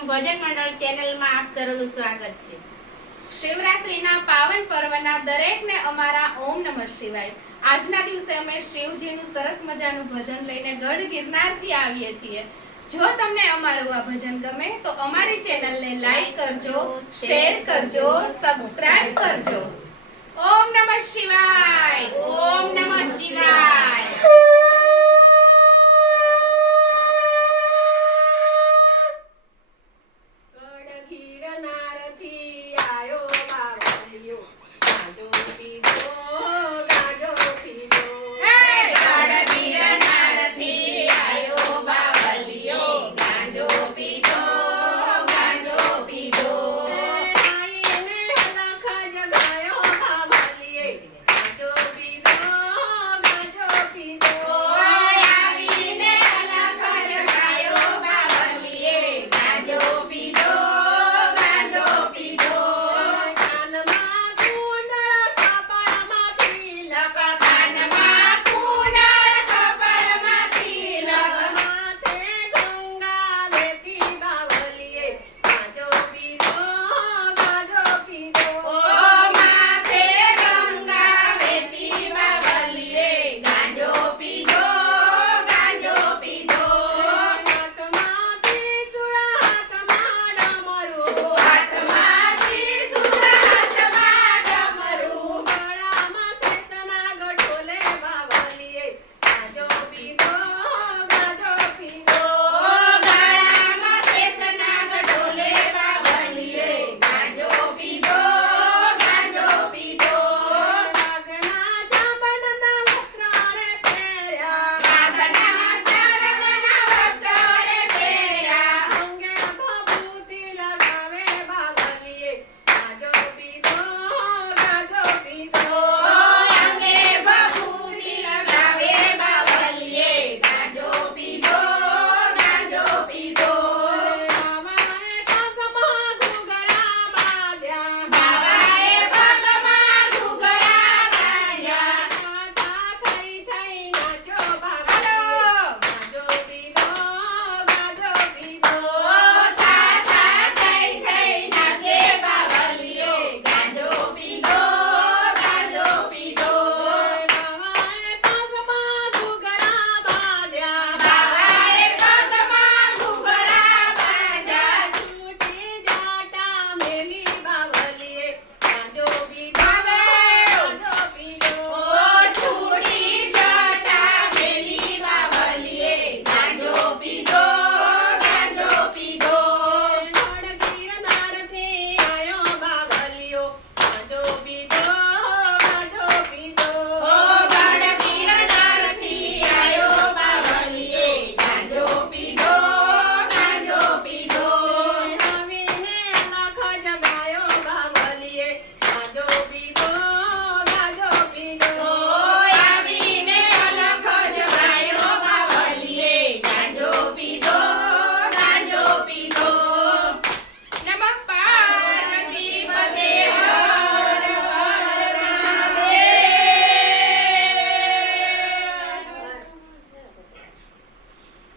ઓમ ભજન મંડળ ચેનલમાં આપ સર્વનું સ્વાગત છે। શિવરાત્રીના પાવન પર્વના દરેકને અમારા ઓમ નમઃ શિવાય। આજના દિવસે અમે શિવજીનું સરસ મજાનું ભજન લઈને ગઢ ગિરનારથી આવીએ છીએ। જો તમને અમારું આ ભજન ગમે તો અમારી ચેનલને લાઈક કરજો, શેર કરજો, સબસ્ક્રાઇબ કરજો। ઓમ નમઃ શિવાય। ઓમ નમઃ શિવાય।